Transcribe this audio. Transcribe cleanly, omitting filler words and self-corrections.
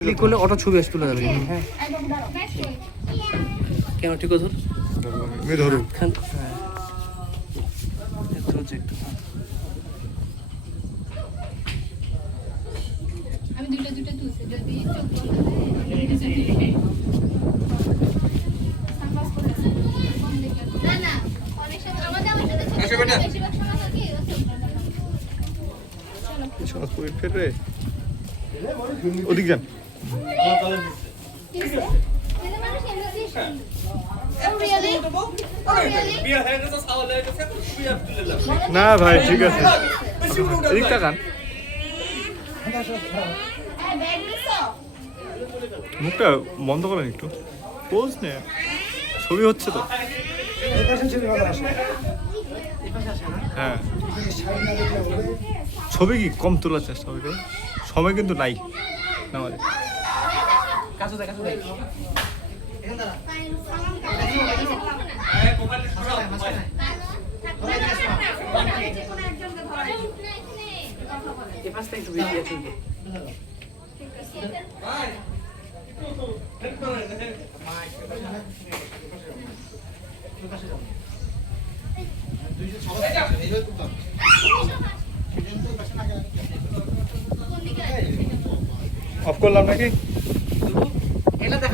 Click করলে auto ছবি আসে তুলে যাবে। হ্যাঁ কেন ঠিক আছে मैं धरू হ্যাঁ একটু একটু আমি দুটো তুলছি যদি চোখ না না অনেক সময় আমাদের বেশিরভাগ সময় থাকে সহজপুরি ফের রে ওদিক যান না ভাই ঠিক আছে এদিক তাকান মুখটা বন্ধ করেন একটু পোজ নে ছবি হচ্ছে তো হ্যাঁ ছবি কি কম তোলার চেষ্টা হবে সময় কিন্তু নাই আমাদের অফ করলাম নাকি